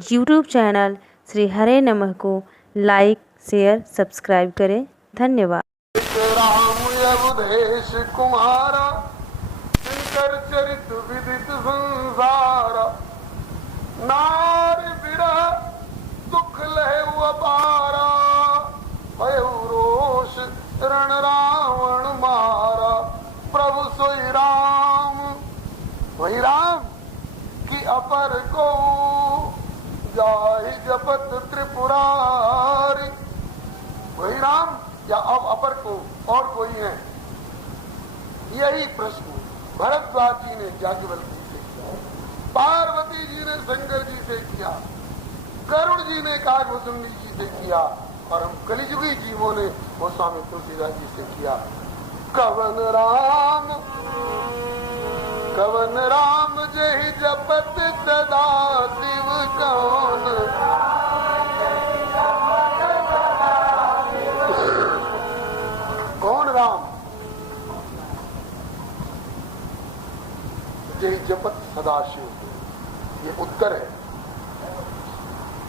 YouTube channel Shri हरे नमः को like, share, subscribe करें। धन्यवाद। राम अवधेश कुमारा, शंकर चरित विदित संसारा, नार विरह दुख लहु अपारा, भयउ रोष रण रावण मारा, प्रभु सोई राम वही राम की अपर को जाहि जपत त्रिपुरारी। वही राम या अब अपर को और कोई है? यही प्रश्न भरद्वाज जी ने याज्ञवल्क्य से किया, पार्वती जी ने शंकर जी से किया, गरुड़ जी ने काकभुजंडी जी से किया, और हम कलिजुगी जीवों ने गोस्वामी तुलसीदास जी से किया। कवन राम जहि जपत सदा शिव कौन, कौन राम जय जपत सदाशिव? ये उत्तर है।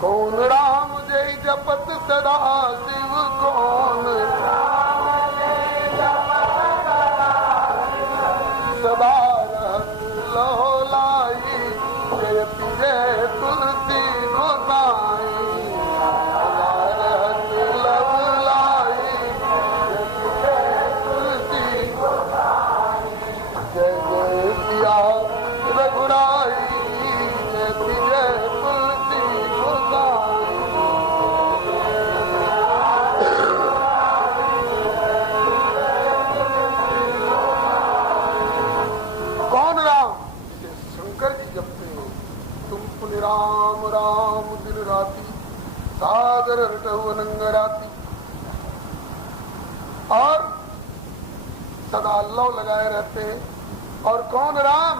कौन राम जय जपत सदाशिव कौन, सदा रहत लोलाई, जयति जय तुलसी गोसाई, सदा रहत लवलाई, जयति जय तुलसी गोसाई, जय जय सिया रघुराई, जयति जय तुलसी गोसाई। कौन राम? जिसे शंकर जी जपते हो। तुम पुण्य राम राम दिन राती, सागर रटहु अनंग राती, और सदा लव लगाए रहते हैं। और कौन राम?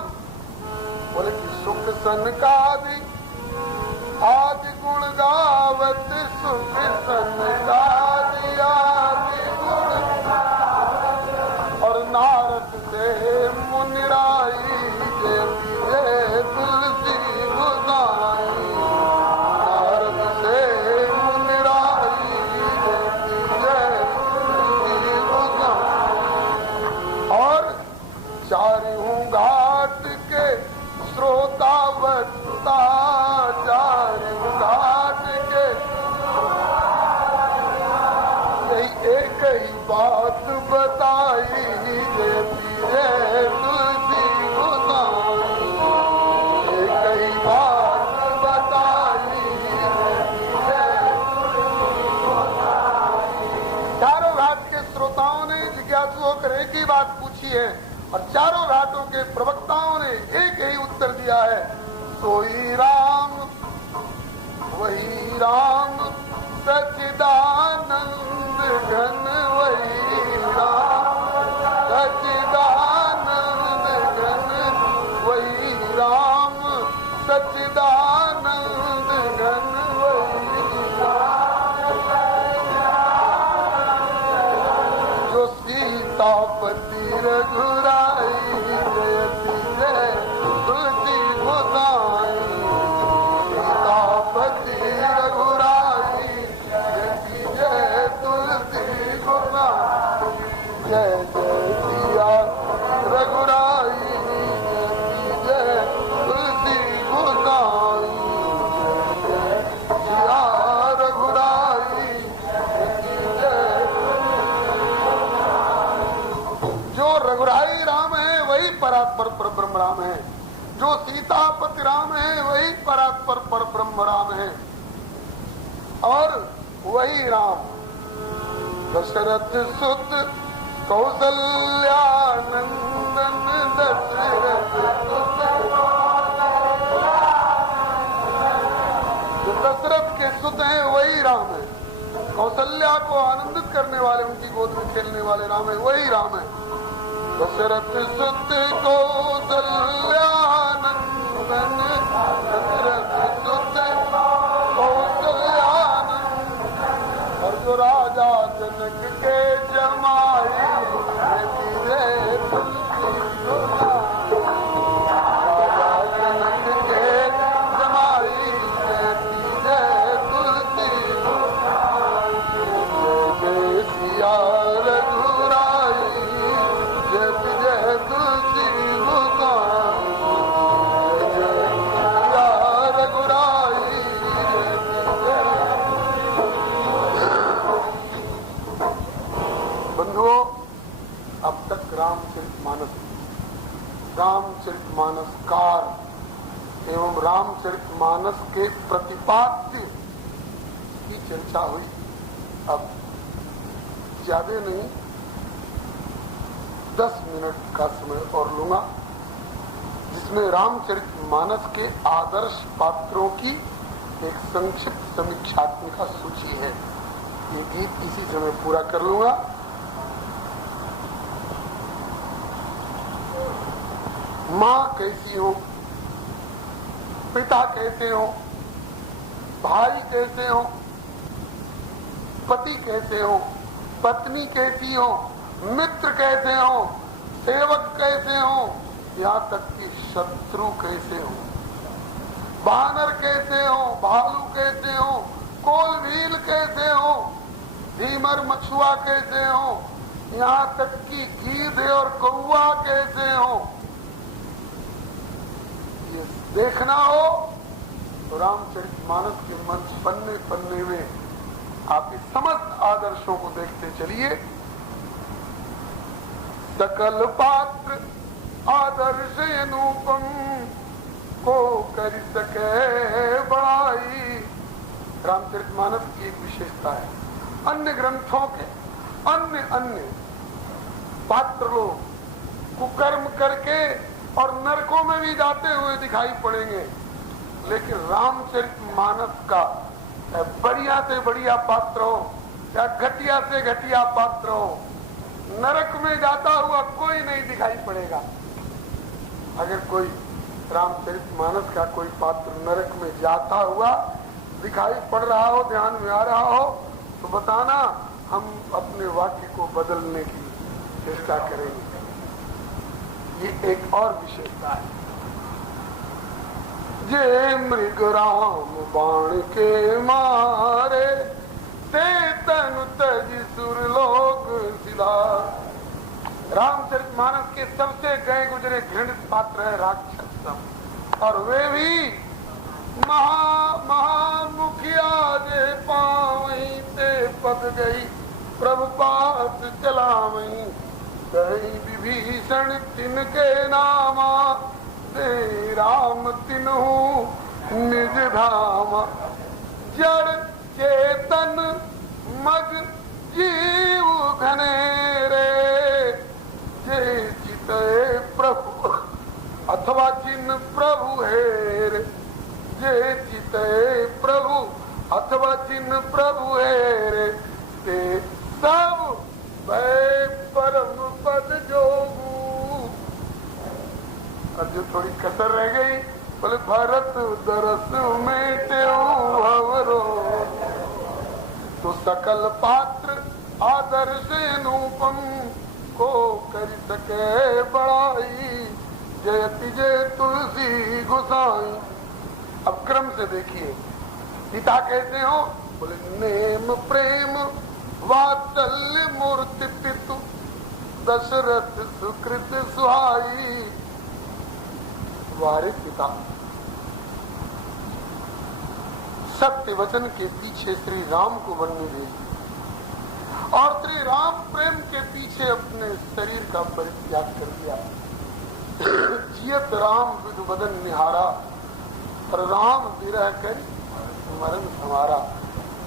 बोले कि सुख सनकादि आदि गुण गावत, सुख सनकादि आदि गुण, और नारद से मुनिराई, जयति जय तुलसी गोसाई, नारद से मुनिराई, जयति जय तुलसी गोसाई। और चारों घाट के श्रोता वक्ता, चारों घाट के यही एक ही बात बताई, जयति जय तुलसी गोसाई, एक ही बात बताई, जयति जय तुलसी गोसाई। चारों घाट के श्रोताओं ने जिज्ञासु होकर एक ही बात पूछी है, और चारों घाटों के प्रवक्ताओं ने एक ही उत्तर दिया है, सोई राम वही राम सच्चिदानंद घन, वही राम सच्चिदानंद घन, वही राम सच्चिदानंद घन, वही राम जो सीतापति रघुराई, जयति जय तुलसी गोसाई, सीतापति रघुराई, जयति जय तुलसी गोसाई, जय जय सिया रघुराई, जयति जय तुलसी गोसाई, जय जय सिया रघुराई, जयति जय। जो रघुराई राम है वही परात्पर पर ब्रह्म राम है, जो सीतापति राम है वही परात्पर पर ब्रह्म राम है, और वही राम दशरथ सुत कौसल्या नंदन, दशरथ सुत, जो दशरथ के सुत हैं वही राम है, कौशल्या को आनंदित करने वाले, उनकी गोद में खेलने वाले राम है, वही राम है। दशरथ सुत कौशल्या नंदन, दशरथ सुत कौशल्या नंदन, और जो राजा जनक के जमाई, जयति जय तुलसी गोसाई, राजा जनक के जमाई, जयति रामचरितमानसकार एवं रामचरितमानस के प्रतिपाद्य की चर्चा हुई। अब ज्यादा नहीं 10 मिनट का समय और लूंगा, जिसमें रामचरितमानस के आदर्श पात्रों की एक संक्षिप्त समीक्षात्मक सूची है। ये गीत इसी समय पूरा कर लूंगा। माँ कैसी हो, पिता कैसे हो, भाई कैसे हो, पति कैसे हो, पत्नी कैसी हो, मित्र कैसे हो, सेवक कैसे हो, यहाँ तक कि शत्रु कैसे हो, बानर कैसे हो, भालू कैसे हो, कोल भील कैसे हो, धीमर मछुआ कैसे हो, यहाँ तक कि गीदे और कौआ कैसे हो। ये देखना हो तो रामचरितमानस के मंच पन्ने पन्ने में आप इस समस्त आदर्शों को देखते चलिए। सकल पात्र आदर्श अनुपम को कर सके बड़ाई, रामचरितमानस की एक विशेषता है। अन्य ग्रंथों के अन्य पात्र लोग कुकर्म करके और नरकों में भी जाते हुए दिखाई पड़ेंगे, लेकिन रामचरितमानस का बढ़िया से बढ़िया पात्र हो या घटिया से घटिया पात्र हो, नरक में जाता हुआ कोई नहीं दिखाई पड़ेगा। अगर कोई रामचरितमानस का कोई पात्र नरक में जाता हुआ दिखाई पड़ रहा हो, ध्यान में आ रहा हो, तो बताना, हम अपने वाक्य को बदलने की चेष्टा करेंगे। ये एक और विशेषता है। जे मृग राम बाण के मारे, ते तनु तज सुरलोक सिला। रामचरितमानस के सबसे गए गुजरे घृणित पात्र है राक्षस, और वे भी महामुखिया जे पावई, ते पग गई प्रभु पास चलावई, कहीं विभीषण तिनके नामा, दे राम तिन्हु निज धाम। जड़ चेतन मग जीव घनेरे, जे चिते प्रभु अथवा जिन प्रभु हेर, जे चिते प्रभु अथवा जिन प्रभु हेर, ते सब भय परम पद जोगू। अब जो थोड़ी कसर रह गई, बोले भरत दरस में भवरो। तो सकल पात्र आदर्श अनुपम को कर सके बड़ाई, जयति जय तुलसी गोसाई। अब क्रम से देखिए, पिता कहते हो, बोले नेम प्रेम वात्सल्य मूर्ति पितु, दशरथ सुकृत सुहाई। वारे पिता, सत्य वचन के पीछे श्री राम को बनने भेजी, और श्री राम प्रेम के पीछे अपने शरीर का परित्याग कर दिया। जियत राम विधु बदन निहारा, और राम विरह कर मरण हमारा।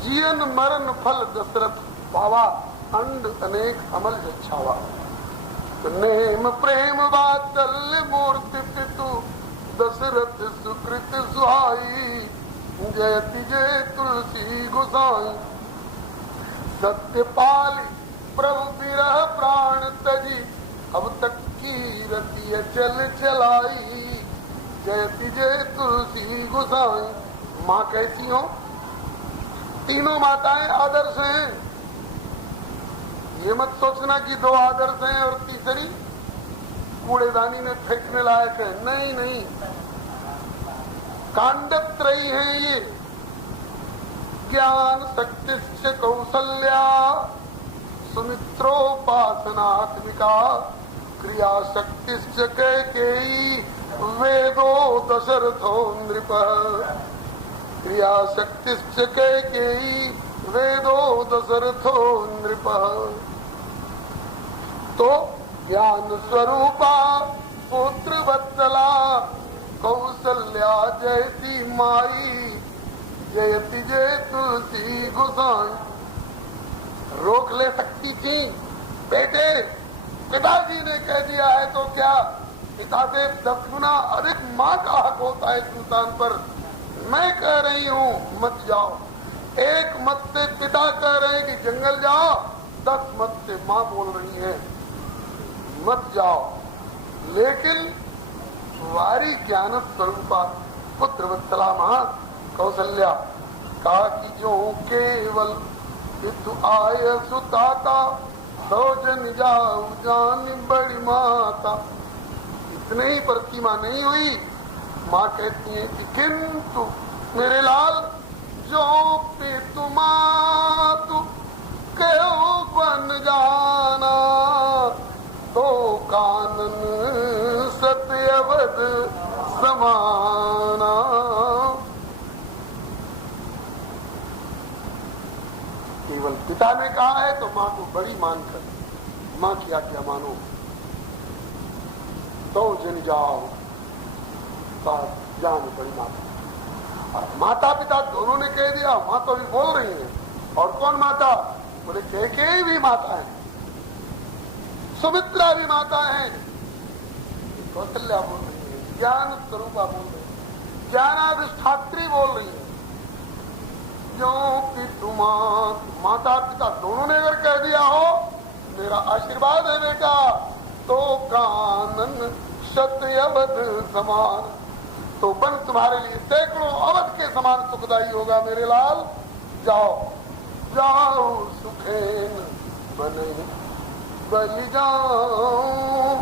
जीवन मरण फल दशरथ पावा, अंड अनेक अमल जच्छावा। नेम प्रेम वात्सल्य मूर्ति पितु, दशरथ सुकृत सुहाई। जयति जय तुलसी गोसाई। सत्यपाली प्रभु विरह प्राण तजी, अब तक की रति चल चलाई। जयति जय तुलसी गोसाई। माँ कैसी हो? तीनों माताएं आदर्श हैं। ये मत सोचना कि दो आदर्श हैं और तीसरी कूड़ेदानी में फेंकने लायक है। नहीं नहीं, कांडत्रयी है ये। ज्ञान शक्ति कौशल्या, सुमित्रोपासनात्मिका, क्रिया शक्ति कैकेयी, वेदो दशरथो नृप। क्रिया शक्ति कैकेयी, वेदो दशरथो नृप। तो ज्ञान स्वरूपा पुत्र वत्सला कौसल्या जयती माई जयति जय तुलसी गोसाई। रोक ले सकती थी बेटे, पिताजी ने कह दिया है तो क्या, पिता से 10 गुना अधिक माँ का हक होता है इस इंसान पर। मैं कह रही हूँ मत जाओ, एक मत से पिता कह रहे हैं कि जंगल जाओ, 10 मत से माँ बोल रही है मत जाओ। लेकिन वारी ज्ञान स्वरूपा पुत्र वत्सला मां कौशल्या कहा कि जो केवल पितु आय सुताता सौजन जाऊ जान बड़ी माता। इतने ही पर की मां नहीं हुई। मां कहती है कि किंतु मेरे लाल जो पितु मातु क्यों बन जाना तो कानन सत्यवद समाना। केवल पिता ने कहा है तो मां को बड़ी मानकर मां की आज्ञा मानो। तो जन जाओ जान बड़ी माता। और माता पिता दोनों ने कह दिया, मां तो भी बोल रही है। और कौन माता? बोले कैकेयी भी माता है, सुमित्रा भी माता है, कौशल्या बोल रही है, ज्ञान स्वरूपा बोल रही है, ज्ञानाधिष्ठात्री बोल रही है। जो कि तुम माता पिता दोनों ने अगर कह दिया हो मेरा आशीर्वाद है बेटा, तो कानन शतयवध समान, तो वन तुम्हारे लिए सैकड़ों अवध के समान सुखदायी होगा मेरे लाल। जाओ जाओ सुखेन बने बलि जाऊं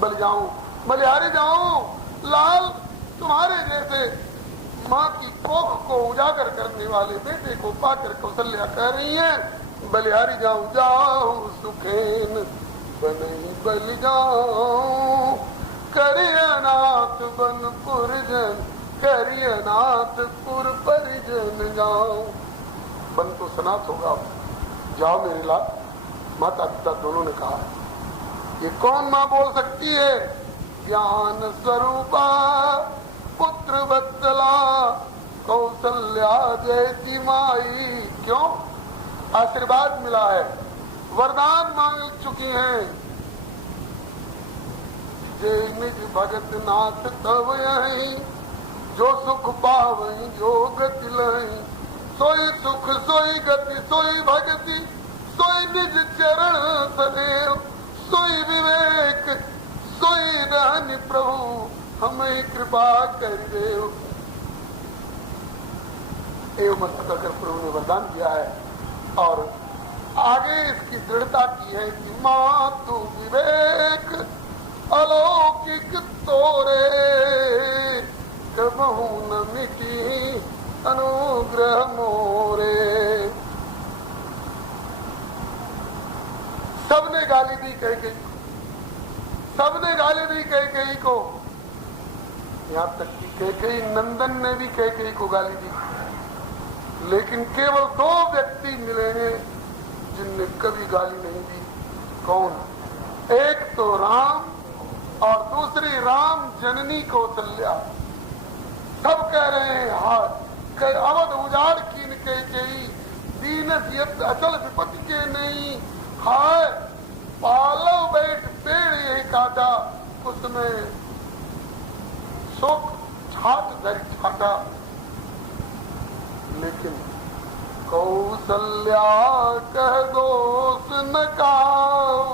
बलि जाऊं बलिहारी जाऊं। लाल तुम्हारे जैसे माँ की कोख को उजागर करने वाले बेटे को पाकर कौशल्या कह रही है बलिहारी जाऊं जाऊं सुखेन बने बलि जाऊं। करियनाथ बन पुरजन करियनाथपुर परिजन जाऊं। बन तो सनात होगा, जाओ मेरे लाल। माता पिता दोनों ने कहा। ये कौन माँ बोल सकती है? ज्ञान स्वरूपा पुत्र वत्सला कौशल्या जयती माई। क्यों? आशीर्वाद मिला है, वरदान मांग चुकी हैं। जे निज भगत नाथ तब यही जो सुख पावई जो गति लही। सोई सुख सोई गति सोई भगति सोई निज चरण सदैव। सोई विवेक सोई रहनि प्रभु हमें कृपा कर देव। एवं मत कर प्रभु ने वरदान दिया है। और आगे इसकी दृढ़ता की है कि मातु विवेक अलौकिक तोरे कबहू न मिटी अनुग्रह मोरे। सबने गाली दी कैकेयी, सबने गाली दी कैकेयी को। यहाँ तक कि कैकेयी नंदन ने भी कैकेयी को गाली दी। लेकिन केवल 2 व्यक्ति मिलेंगे जिनने कभी गाली नहीं दी। कौन? एक तो राम और दूसरी राम जननी कौशल्या। सब कह रहे हैं हाथ अवध उजाड़ कीन कैकेयी दीन सियत अचल विपत्ति के नहीं। हाय पालव बैठ पेड़ ये काटा उसमें शोक छाट धर छाटा। लेकिन कौशल्या कह दोष न काऊ।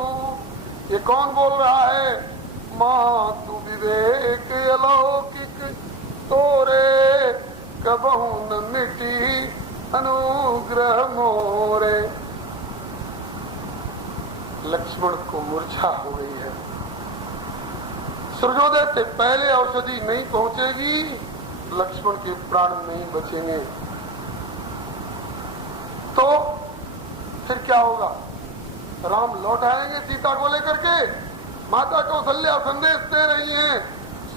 ये कौन बोल रहा है? मातु विवेक अलौकिक तोरे कबहू न मिटी अनुग्रह मोरे। लक्ष्मण को मूर्छा हो गई है। सूर्योदय से पहले औषधि नहीं पहुंचेगी, लक्ष्मण के प्राण नहीं बचेंगे। तो फिर क्या होगा? राम लौट आएंगे सीता को लेकर के। माता कौशल्या संदेश दे रही हैं,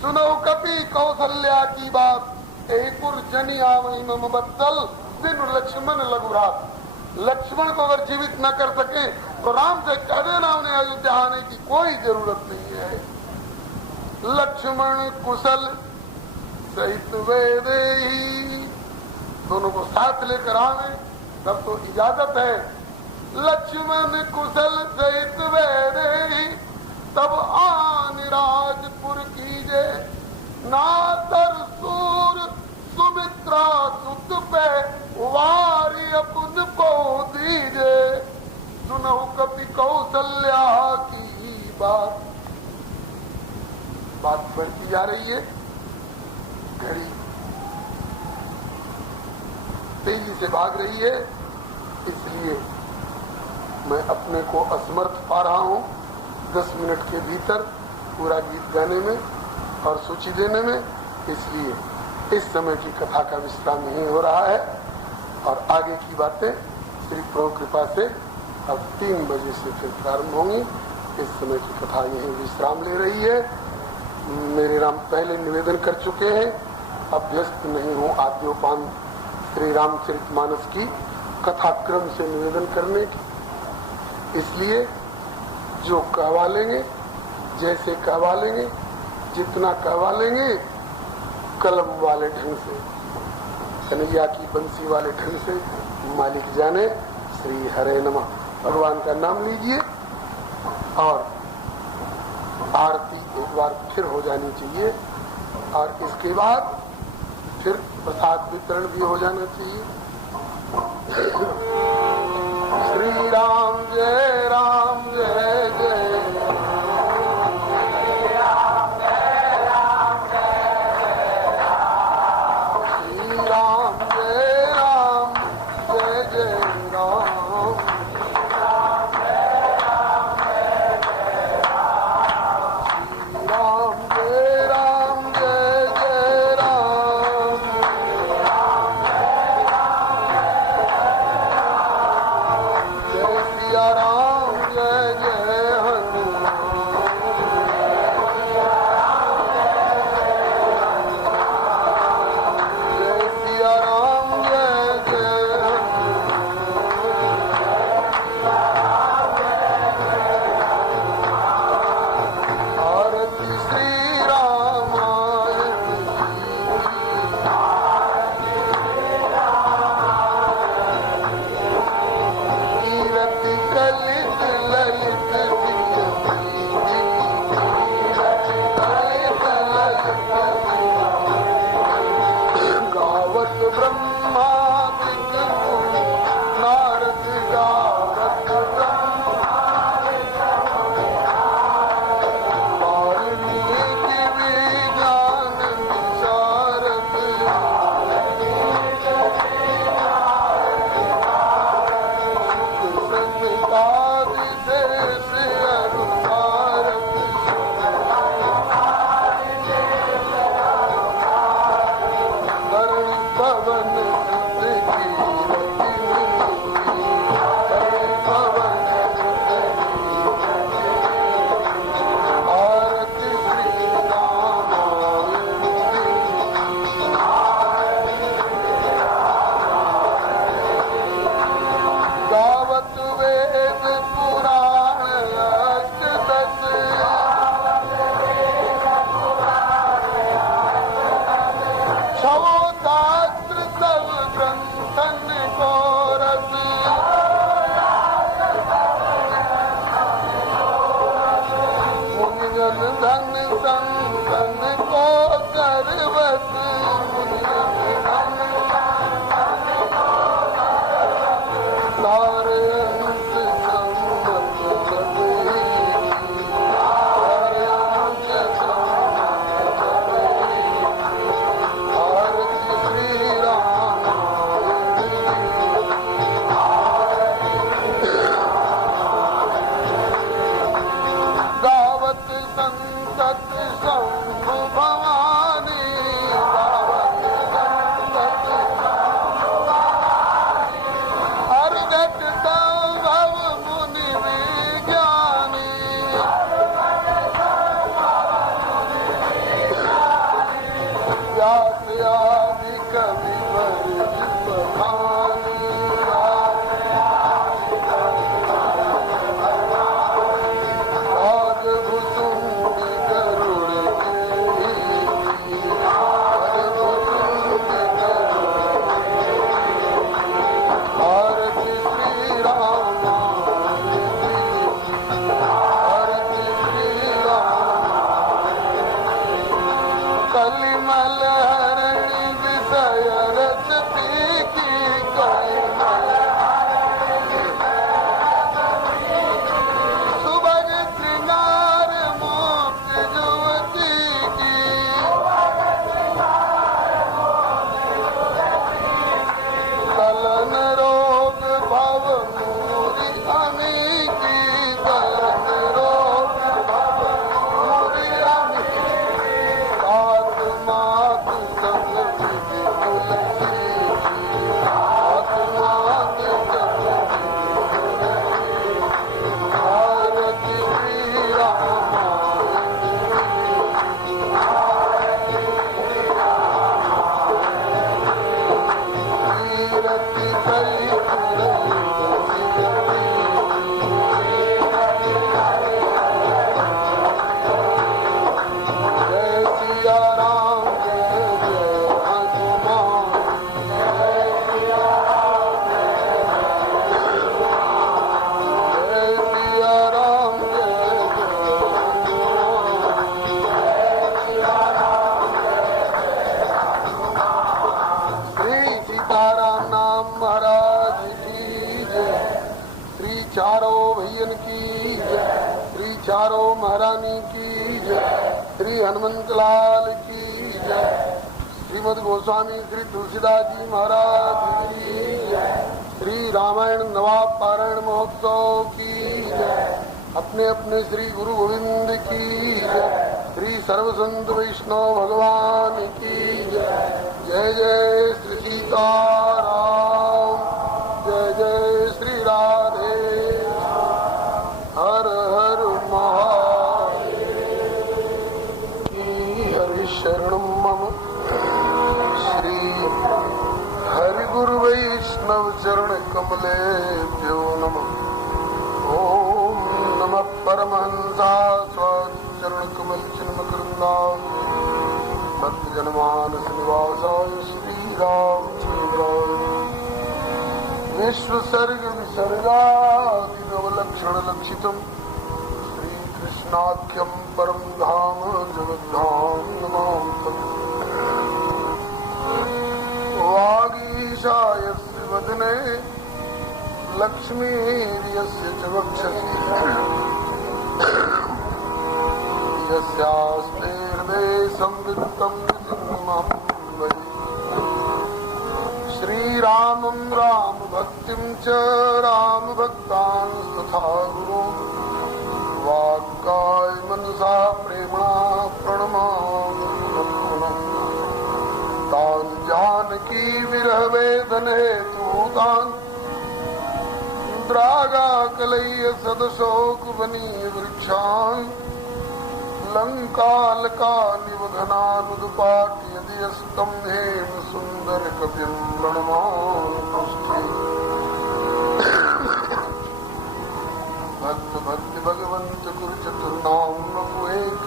सुनो कपि कौशल्या की बात, एकुर जनी आवई मम बत्सल बिनु लक्ष्मण लघुरात। लक्ष्मण को अगर जीवित न कर सके तो राम से कह देना उन्हें अयोध्या आने की कोई जरूरत नहीं है। लक्ष्मण कुशल सहित वैदेही, दोनों को साथ लेकर आवे तब तो इजाजत है। लक्ष्मण कुशल सहित वैदेही, तब आन राजपुर कीजे, नातर सूर सुमित्रा सुत पे वारी अपन को दीजे, सुनहु कपि कौशल्या की बात बढ़ती जा रही है। घड़ी तेजी से भाग रही है, इसलिए मैं अपने को असमर्थ पा रहा हूं 10 मिनट के भीतर पूरा गीत गाने में और सूची देने में। इसलिए इस समय की कथा का विश्राम यही हो रहा है और आगे की बातें श्री प्रभु कृपा से अब 3 बजे से फिर प्रारंभ होंगी। इस समय की कथा यही विश्राम ले रही है। मेरे राम पहले निवेदन कर चुके हैं, अभ्यस्त नहीं हूँ आद्योपान श्री रामचरितमानस की कथा क्रम से निवेदन करने की। इसलिए जो कहवा लेंगे, जैसे कहवा लेंगे, जितना कहवा लेंगे, कलम वाले ढंग से, कन्हैया की बंसी वाले ढंग से मालिक जाने। श्री हरे नमः। भगवान का नाम लीजिए और आरती एक बार फिर हो जानी चाहिए और इसके बाद फिर प्रसाद वितरण भी हो जाना चाहिए। श्री राम जय राम जय जय राम चारों भैयन की जय, श्री चारों महारानी की जय, श्री हनुमंत लाल की जय, श्रीमद गोस्वामी श्री तुलसीदास जी महाराज की जय, श्री रामायण नवाब पारायण महोत्सव की जय, अपने अपने श्री गुरु गोविंद की जय, श्री सर्व संत वैष्णव भगवान की जय, जय जय श्री सीताराम, जय जय श्री राधे, हर हर महादेव, हरि शरणम मम श्री हरि गुरु वैष्णव चरण कमलेभ्यो नमः। ओम नमः परमहंसा चरण कमल चिन्ह कृंदाय भक्त जनमानस निवासाय श्री रामचंद्राय विश्व सर्ग विसर्गादि नवलक्षण लक्षितम् श्री कृष्णाख्यम परम धाम जगद्धाम नमामि। वागीशायस्य वदने लक्ष्मीर्यस्य च वक्षसि यस्यास्ते हृदये संवित्तं निसिंहं भजे। श्रीरामं रामभक्तिं च रामभक्तांस्तथा गुरून् वाक्काय मनसा प्रेम्णा प्रणमामि पुनः। तान् जानकी विरह वेदन हेतुतान् द्रागाकलय्य सदशोक वनीय वृक्षान् लंकालकानिवघनानुदुपाटि यदि स्तंभेन सुंदर कपिं प्रणमामि पुष्टि। भक्त भक्ति भगवंत गुरु चतुर्नाम प्रभु एक,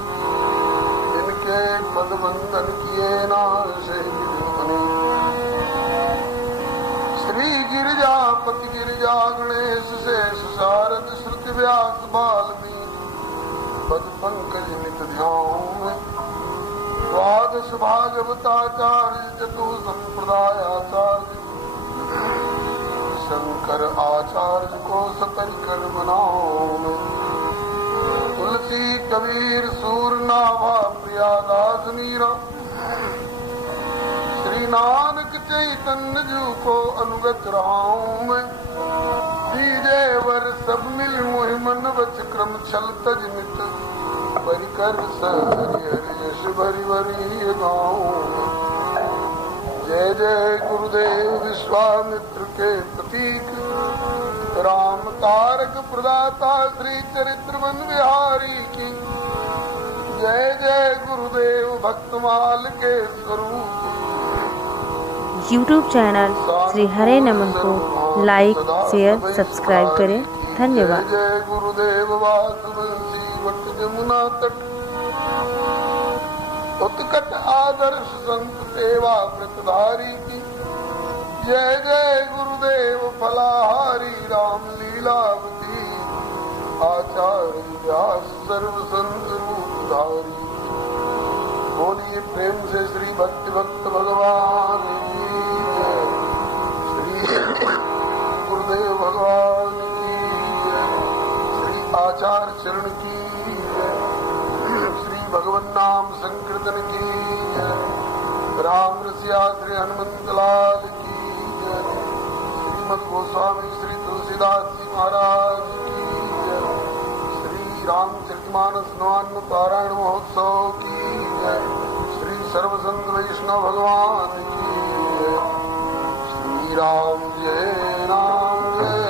इनके पद बंधन किए नाश श्री गिरिजापति गिरिजा गणेश शेष शारद श्रुति व्यास बाल्मीकि पद पंकज नित ध्यान। द्वादश भागवताचार्य चतु संप्रदायाचार्य शंकर आचार्य को सपरिकर मनाओ। तुलसी कबीर सूर नाभा प्रियादास मीरा श्री नानक चैतन्य जू को अनुगत रहाऊं मैं। दीजेवर सब मिल मोहि मन वच क्रम छल तज मित परिकर सरि हरि यश भरि भरि गाऊं। जय जय गुरुदेव विश्वामित्र के प्रतीक राम तारक प्रदाता श्री चरित्रवन बिहारी की जय जय गुरुदेव भक्तमाल के स्वरूप। YouTube चैनल श्री हरे नमः को लाइक शेयर सब्सक्राइब करें। धन्यवाद। जय गुरुदेव वासुदेव वट जमुना तट उत्कट आदर्श संत सेवा व्रतधारी की जय जय गुरुदेव फलाहारी राम लीलावती आचार्य व्यास सर्व संत रूपधारी। बोलिए प्रेम से श्री भक्ति भक्त भगवान की जय, श्री गुरुदेव भगवान की जय, श्री आचार्य चरण की जय, श्री भगवन नाम संकीर्तन की जय, राम रसिया श्री हनुमंत लाल की जय, श्रीमद गोस्वामी श्री तुलसीदास जी महाराज की जय, श्री रामचरितमानस नवान्न पारायण महोत्सव की जय, श्री सर्वसंत वैष्णव भगवान की जय। श्री राम जय राम जय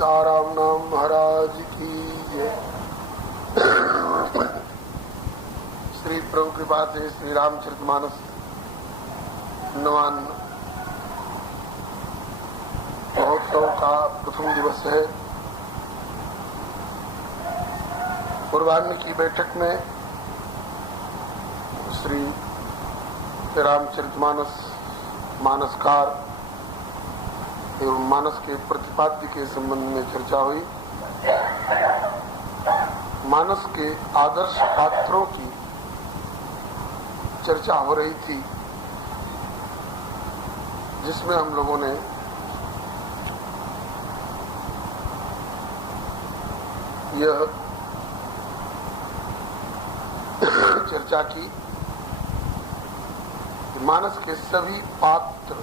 सीताराम नाम महाराज की जय। श्री प्रभु कृपा से श्री रामचरितमानस नवान्न महोत्सव का प्रथम दिवस है। पूर्वाह्न की बैठक में श्री रामचरितमानस मानसकार एवं मानस के प्रतिपाद्य के संबंध में चर्चा हुई। मानस के आदर्श पात्रों की चर्चा हो रही थी, जिसमें हम लोगों ने यह चर्चा की कि मानस के सभी पात्र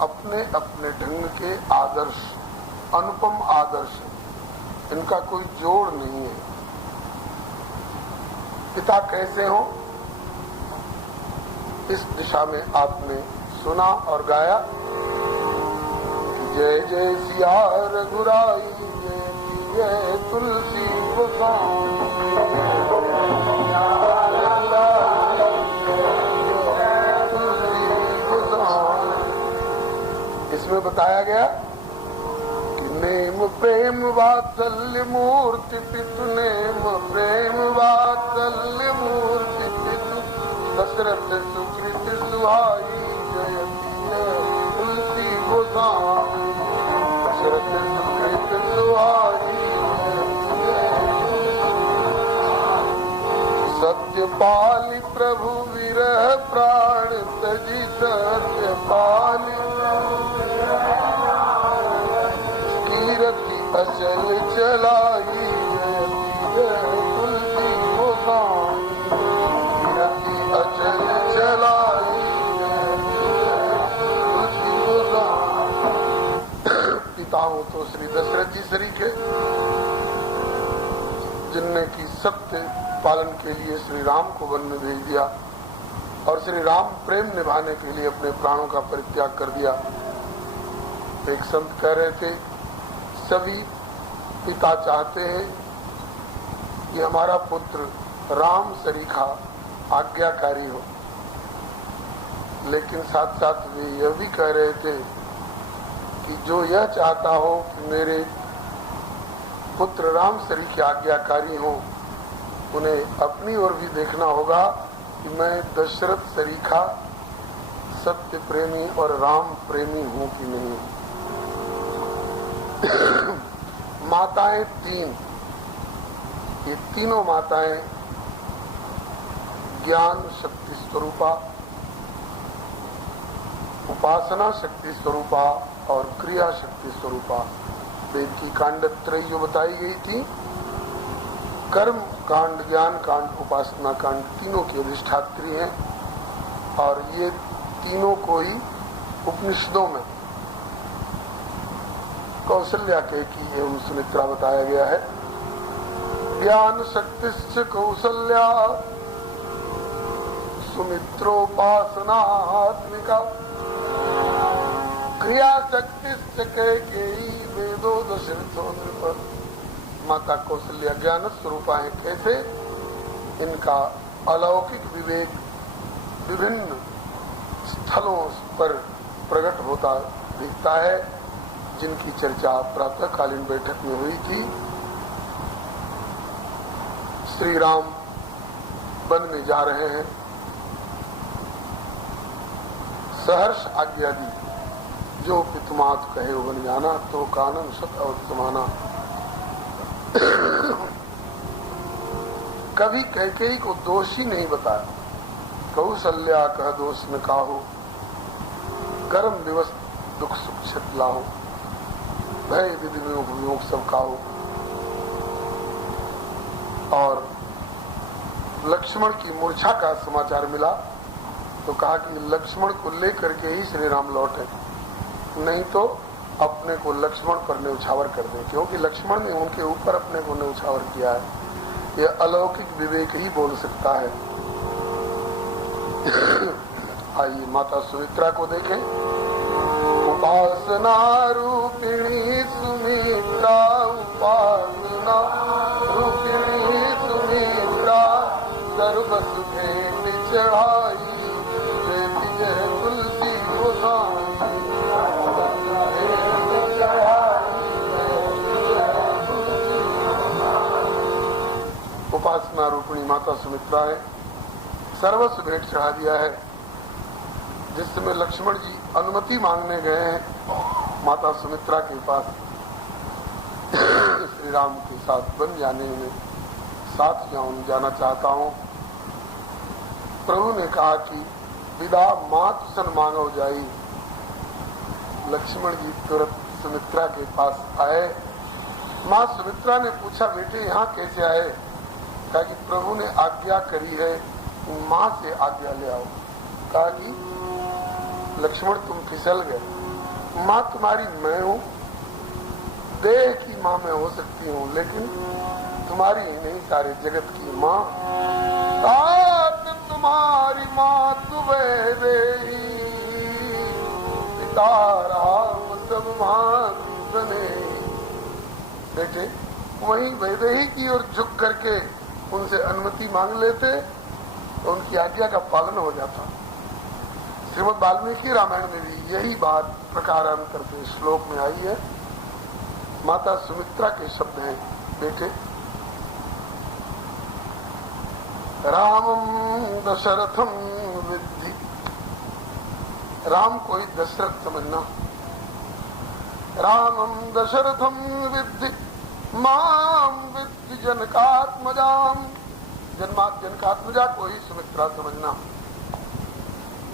अपने अपने ढंग के आदर्श, अनुपम आदर्श, इनका कोई जोड़ नहीं है। पिता कैसे हो, इस दिशा में आपने सुना और गाया। जय जय सिया रघुराई, जय जय तुलसी गोसाई। इसमें बताया गया कि नेम प्रेम वात्सल्य मूर्ति पितु, नेम प्रेम वात्सल्य मूर्ति पितु, दशरथ सुकृत सुहाई, जयति जय तुलसी गोसाई। दशरथ सुकृत सुहाई, सत्यपाली प्रभु विरह प्राण तजी, सत्यपाली कीरति अचल चलाई, जय तुलसी गोसाई। कीरति अचल चलाई, तुलसी गोसाई। पिता हो तो श्री दशरथ जी सरीखे, जिनने की सत्य पालन के लिए श्री राम को वन में भेज दिया और श्री राम प्रेम निभाने के लिए अपने प्राणों का परित्याग कर दिया। एक संत कह रहे थे, सभी पिता चाहते हैं कि हमारा पुत्र राम सरीखा आज्ञाकारी हो, लेकिन साथ साथ वे यह भी कह रहे थे कि जो यह चाहता हो कि मेरे पुत्र राम सरीखे आज्ञाकारी हो, उन्हें अपनी ओर भी देखना होगा कि मैं दशरथ सरीखा सत्य प्रेमी और राम प्रेमी हूं कि नहीं। माताएं तीन, ये तीनों माताएं ज्ञान शक्ति स्वरूपा, उपासना शक्ति स्वरूपा और क्रिया शक्ति स्वरूपा। वेद की कांडत्रय जो बताई गई थी, कर्म कांड, ज्ञान कांड, उपासना कांड, तीनों की अधिष्ठात्री हैं। और ये तीनों को ही उपनिषदों में कौशल्या के की एवं सुमित्रा बताया गया है। ज्ञान शक्तिश्च कौशल्या सुमित्रोपासनात्मिका, क्रिया शक्तिश्च कैकेयी वेदो दशरथो नृप। माता कौशल्या ज्ञान स्वरूपा है। कैसे? इनका अलौकिक विवेक विभिन्न स्थलों पर प्रकट होता दिखता है, जिनकी चर्चा प्रातःकालीन बैठक में हुई थी। श्री राम वन में जा रहे हैं, सहर्ष आज्ञा दी, जो पितुमात कहे वन जाना, तो कानन सत और समाना। कभी कैकेयी को दोषी नहीं बताया। कौशल्या कह दोष न काहो, कर्म दिवस दुख सुख छित लाहो, भय विधि वियोग सब काहो। और लक्ष्मण की मूर्छा का समाचार मिला तो कहा कि लक्ष्मण को लेकर के ही श्री राम लौटे, नहीं तो अपने को लक्ष्मण पर न्यौछावर कर दें, क्योंकि लक्ष्मण ने उनके ऊपर अपने को न्यौछावर किया है। यह अलौकिक विवेक ही बोल सकता है। आइए माता सुमित्रा को देखें। उपासना रूपिणी सुमित्रा चढ़ाई जयति जय तुलसी गोसाई। उपासना रूपिणी माता सुमित्रा है, सर्वस्व भेंट चढ़ा दिया है। जिस समय लक्ष्मण जी अनुमति मांगने गए हैं माता सुमित्रा के पास श्री राम के साथ बन जाने में, साथ जाना चाहता हूं। प्रभु ने कहा कि विदा मात सन मांगो जाई। लक्ष्मण जी तुरंत सुमित्रा के पास आए। माँ सुमित्रा ने पूछा, बेटे यहाँ कैसे आए? कहा कि प्रभु ने आज्ञा करी है, माँ से आज्ञा ले आओ। कहा कि लक्ष्मण तुम फिसल गए, माँ तुम्हारी मैं हूँ, देह की माँ मैं हो सकती हूँ, लेकिन तुम्हारी ही नहीं सारे जगत की माँ। तुम्हारी माँ तुम्हें पिता राम सब माने। बेटे वहीं वैदेही की ओर झुक करके उनसे अनुमति मांग लेते तो उनकी आज्ञा का पालन हो जाता। श्रीमद् वाल्मीकि रामायण में भी यही बात प्रकारांतर के श्लोक में आई है। माता सुमित्रा के शब्द हैं, बेटे रामं दशरथं विद्धि। राम कोई दशरथ समझना। रामं दशरथं विद्धि माम विद्धि जनकात्मजाम। जनकात्मजा को ही सुमित्रा समझना।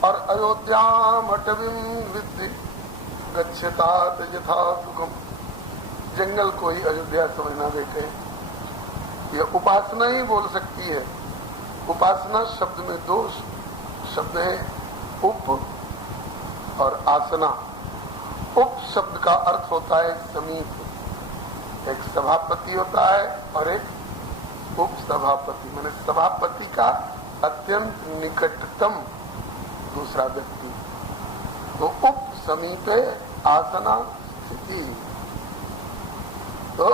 और अयोध्याम अटवीं विद्धि गच्छतात यथा सुखम। जंगल को ही अयोध्या समझना। बेटे यह उपासना ही बोल सकती है। उपासना शब्द में दो शब्द है, उप और आसना। उप शब्द का अर्थ होता है समीप। एक सभापति होता है और एक उप सभापति, माने सभापति का अत्यंत निकटतम दूसरा व्यक्ति। तो उप समीपे आसना स्थिति। तो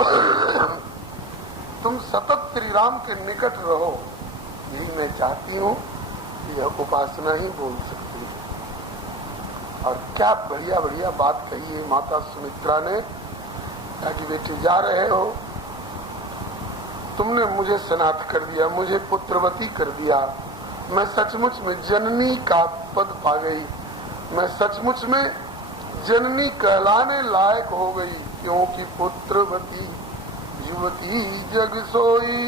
तुम सतत श्री राम के निकट रहो, यही मैं चाहती हूँ। यह उपासना ही बोल सकती है। और क्या बढ़िया बढ़िया बात कही है माता सुमित्रा ने। ताकि बेटे जा रहे हो, तुमने मुझे सनाथ कर दिया, मुझे पुत्रवती कर दिया। मैं सचमुच में जननी का पद पा गई। मैं सचमुच में जननी कहलाने लायक हो गई, क्योंकि पुत्रवती युवती जग सोई।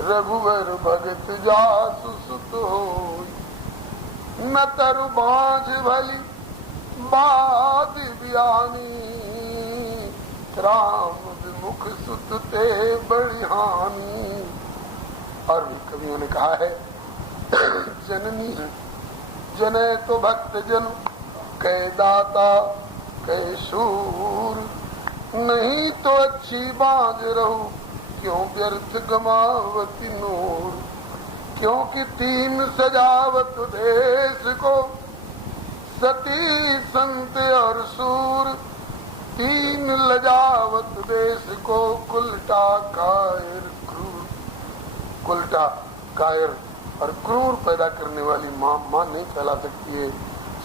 रघुवर भगत जासु सुत होई। न तरु बाँझ भली बात बयानी। राम विमुख सुत ते बड़ी हानि। और भी कवियों ने कहा है, जननी जने तो भक्त जन कै दाता कै शूर। नहीं तो अच्छी बाँझ रहू, क्यों व्यर्थ गमावती नूर। क्योंकि तीन सजावत देश को, सती संत और सूर। तीन लजावत देश को, कुलटा कायर क्रूर। कुलटा कायर और क्रूर पैदा करने वाली माँ नहीं कहला सकती है।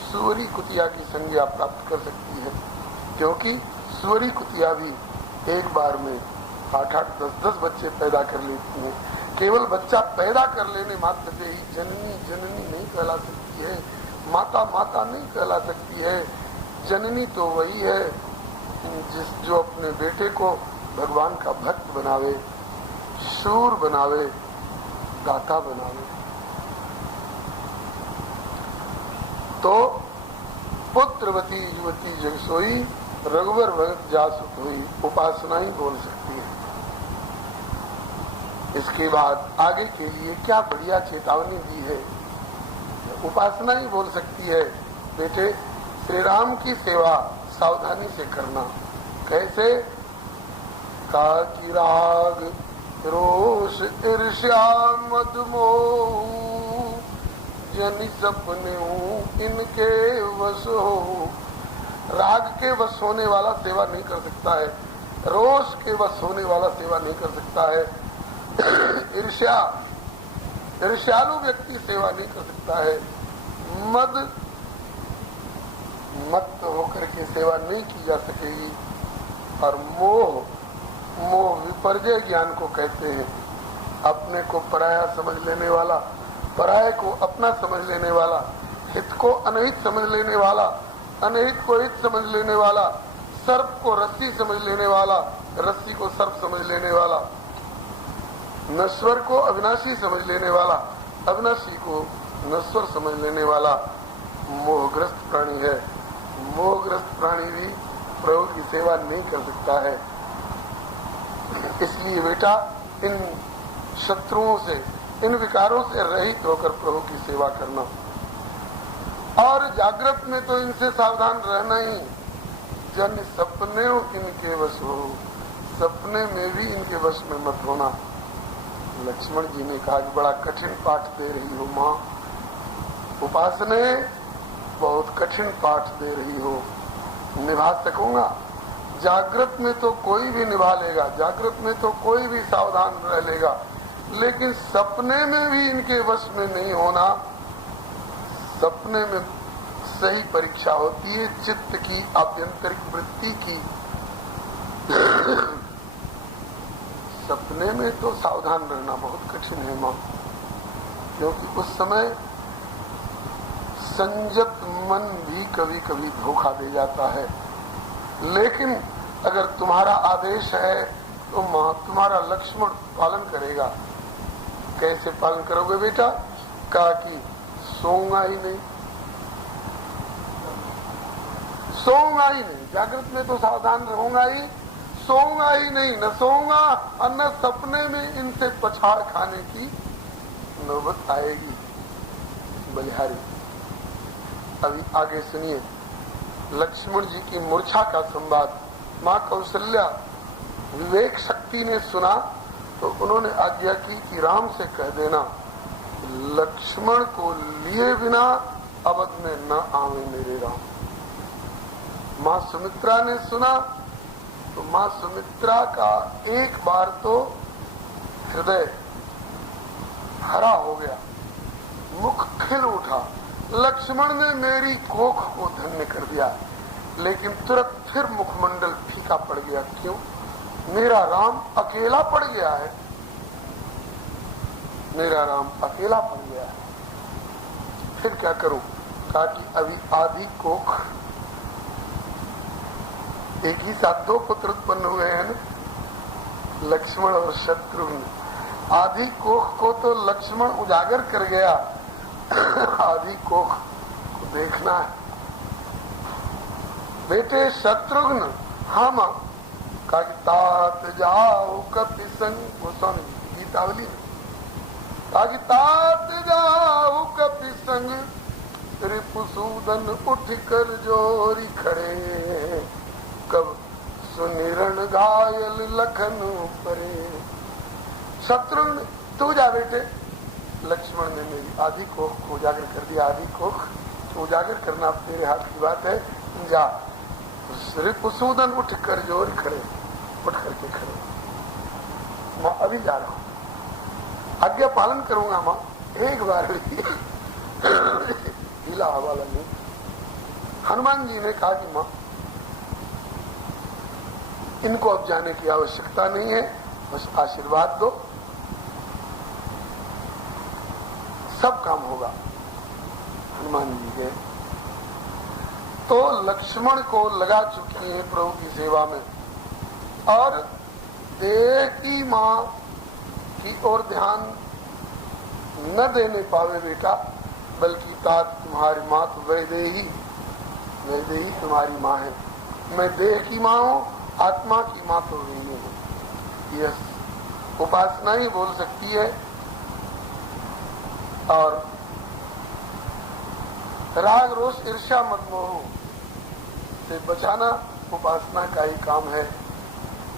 सुअरी कुतिया की संज्ञा प्राप्त कर सकती है, क्योंकि सुअरी कुतिया भी एक बार में 8-8, 10-10 बच्चे पैदा कर लेती हैं। केवल बच्चा पैदा कर लेने मात्र से ही जननी जननी नहीं कहला सकती है, माता माता नहीं कहला सकती है। जननी तो वही है जो अपने बेटे को भगवान का भक्त बनावे, शूर बनावे, गाथा बनावे। तो पुत्रवती युवती जग सोई, रघुवर भगत जासुत हुई। उपासना ही बोल सकती है। इसके बाद आगे के लिए क्या बढ़िया चेतावनी दी है। उपासना ही बोल सकती है, बेटे श्री राम की सेवा सावधानी से करना। कैसे? का कि राग रोष ईर्ष्या मदमोह, जनि सपने इनके वश हो। राग के वश होने वाला सेवा नहीं कर सकता है, रोष के वश होने वाला सेवा नहीं कर सकता है। ईर्ष्या ईर्ष्यालु व्यक्ति सेवा नहीं कर सकता है। मत होकर के सेवा नहीं की जा सकेगी। और मोह विपर्जय ज्ञान को कहते हैं। अपने को पराया समझ लेने वाला, पराये को अपना समझ लेने वाला, हित को अनहित समझ लेने वाला, अनहित को हित समझ लेने वाला, सर्प को रस्सी समझ लेने वाला, रस्सी को सर्प समझ लेने वाला, नश्वर को अविनाशी समझ लेने वाला, अविनाशी को नश्वर समझ लेने वाला मोहग्रस्त प्राणी है। मोहग्रस्त प्राणी भी प्रभु की सेवा नहीं कर सकता है। इसलिए बेटा इन शत्रुओं से, इन विकारों से रहित होकर प्रभु की सेवा करना। और जागृत में तो इनसे सावधान रहना ही। जन सपने इनके वश हो, सपने में भी इनके वश में मत होना। लक्ष्मण जी ने कहा कि बड़ा कठिन पाठ दे रही हो माँ, उपासने बहुत कठिन पाठ दे रही हो, निभा सकूंगा? जागृत में तो कोई भी निभा लेगा, जागृत में तो कोई भी सावधान रह लेगा, लेकिन सपने में भी इनके वश में नहीं होना। सपने में सही परीक्षा होती है चित्त की, आभ्यंतरिक वृत्ति की। सपने में तो सावधान रहना बहुत कठिन है माँ, क्योंकि उस समय संयत मन भी कभी कभी धोखा दे जाता है। लेकिन अगर तुम्हारा आदेश है तो माँ तुम्हारा लक्ष्मण पालन करेगा। कैसे पालन करोगे बेटा? कहा कि सोऊंगा ही नहीं, सोऊंगा ही नहीं। जागृत में तो सावधान रहूंगा ही, सोऊंगा ही नहीं। न सोऊंगा और न सपने में इनसे पछाड़ खाने की नौबत आएगी। बलिहारी अभी आगे सुनिए लक्ष्मण जी की मूर्छा का संवाद। माँ कौशल्या विवेक शक्ति ने सुना तो उन्होंने आज्ञा की कि राम से कह देना लक्ष्मण को लिए बिना अवध में न आवे मेरे राम। माँ सुमित्रा ने सुना तो माँ सुमित्रा का एक बार तो हृदय हरा हो गया, मुख खिल उठा। लक्ष्मण ने मेरी कोख को धन्य कर दिया, लेकिन तुरंत फिर मुखमंडल फीका पड़ गया। क्यों? मेरा राम अकेला पड़ गया है, मेरा राम अकेला पड़ गया है। फिर क्या करूं? कहा कि अभी आधी कोख, एक ही साथ दो पुत्र उत्पन्न हुए हैं न, लक्ष्मण और शत्रुघ्न। आधी कोख को तो लक्ष्मण उजागर कर गया, आधी कोख को देखना है। बेटे शत्रुघ्न, हाँ मां। कहा कि तात जाओ कपि संग, गोस्वामी गीतावली में कहा कि तात जाओ कपि संग रिपुसूदन उठ कर जोरी खड़े, कब सुनिरण घायल लखन परे। शत्रुघ्न तू जा बेटे। लक्ष्मण ने मेरी आधी कोख को उजागर कर दिया। आधी कोख तो उजागर करना तेरे हाथ की बात है, जा। रिपुसूदन उठ कर जोर खड़े, उठ करके खड़े। माँ अभी जा रहा हूं, आज्ञा पालन करूंगा माँ, एक बार भी हिला हवाला नहीं। हनुमान जी ने कहा कि माँ इनको अब जाने की आवश्यकता नहीं है, बस आशीर्वाद दो, सब काम होगा। हनुमान जी के तो लक्ष्मण को लगा चुकी है प्रभु की सेवा में, और देवकी माँ की ओर ध्यान न देने पावे बेटा, बल्कि तात तुम्हारी माँ तो वैदेही तुम्हारी माँ है। मैं देह की माँ हूँ, आत्मा की माँ तो नहीं हूँ। यस, उपासना ही बोल सकती है। और राग रोष ईर्ष्या मत मोह से बचाना उपासना का ही काम है।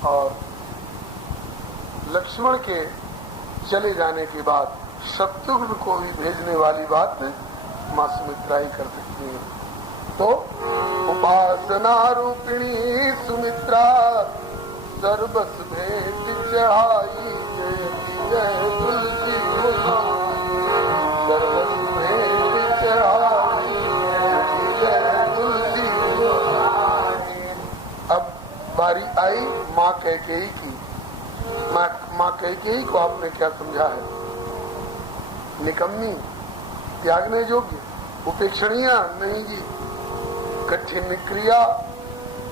और लक्ष्मण के चले जाने के बाद शत्रुघ्न को भी भेजने वाली बात मां सुमित्रा ही कर सकती है। तो उपासना रूपिणी सुमित्रा सर्वस भेद चढ़ाई, जय जय तुलसी गोसाई। बारी आई माँ कैकेयी की। माँ कैकेयी को आपने क्या समझा है? निकम्मी, त्यागने योग्य, उपेक्षणीय नहीं जी। कठिन क्रिया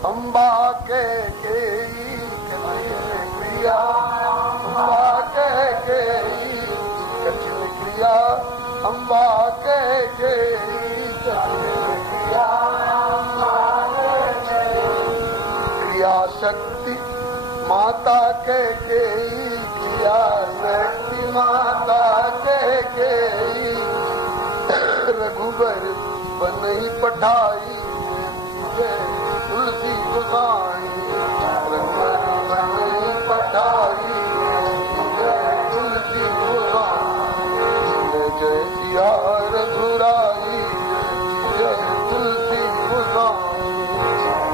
अम्बा कैकेयी, कठिन क्रिया अम्बा कैकेयी, कठिन क्रिया अम्बा कैकेयी, कठिन क्रिया क्रिया शक्ति माता कैकेयी, क्रिया शक्ति माता कैकेयी, रघुबर बनई पठाई, तुलसी गोसाई, रघुबर बनई पठाई, तुलसी गोसाई, जय सिया रघुराई, जय तुलसी गोसाई,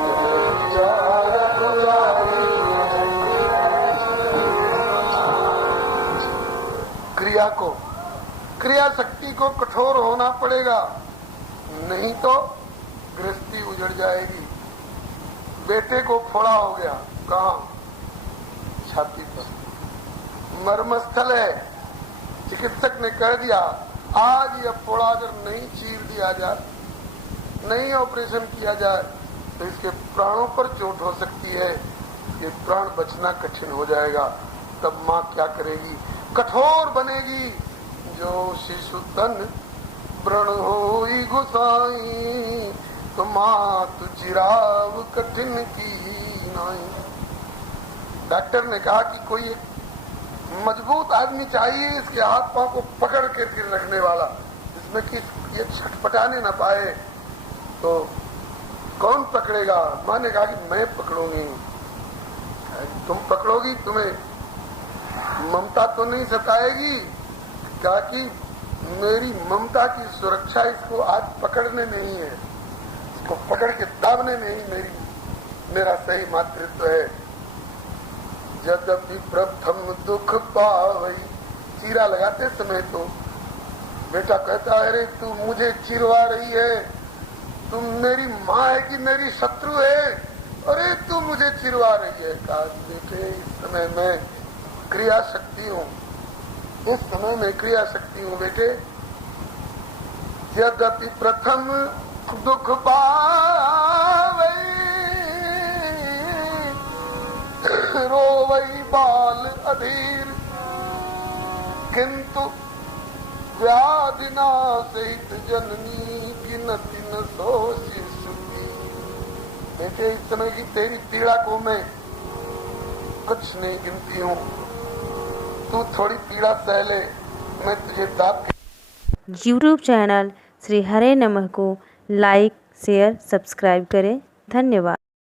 जय सिया रघुराई। क्रिया शक्ति को कठोर होना पड़ेगा, नहीं तो गृहस्थी उजड़ जाएगी। बेटे को फोड़ा हो गया, कहाँ? छाती पर, मर्मस्थल है। चिकित्सक ने कह दिया आज यह फोड़ा अगर नहीं चीर दिया जाए, नहीं ऑपरेशन किया जाए तो इसके प्राणों पर चोट हो सकती है, ये प्राण बचना कठिन हो जाएगा। तब माँ क्या करेगी? कठोर बनेगी। जो शिशु तन व्रण होई गुसाई, तो माँ तु चिराव कठिन की नाई। डॉक्टर ने कहा कि कोई एक मजबूत आदमी चाहिए, इसके हाथ पांव को पकड़ के फिर रखने वाला, जिसमें कि ये छटपटाने न पाए। तो कौन पकड़ेगा? माँ ने कहा कि मैं पकड़ूंगी। तुम पकड़ोगी, तुम्हें ममता तो नहीं सताएगी? कहा कि मेरी ममता की सुरक्षा इसको आज पकड़ने में ही है, इसको पकड़ के दाबने में ही मेरा सही मातृत्व है। यद्यपि प्रथम दुख पावई, चीरा लगाते समय तो बेटा कहता है अरे तू मुझे चिरवा रही है, तुम मेरी माँ है कि मेरी शत्रु है? अरे तू मुझे चिरवा रही है। कहा बेटे इस समय मैं क्रिया शक्ति हूँ, इस समय में क्रिया शक्ति हूँ बेटे। यद्यपि प्रथम दुख पावई, रोवई बाल अधीर, किंतु व्याधि नासहित जननी गिनति न सोची सुखी। बेटे इस समय की तेरी पीड़ा को मैं कुछ नहीं गिनती हूँ, तू थोड़ी पीड़ा सह ले, मैं तुझे दाब। यूट्यूब चैनल श्री हरे नमः को लाइक शेयर सब्सक्राइब करें। धन्यवाद।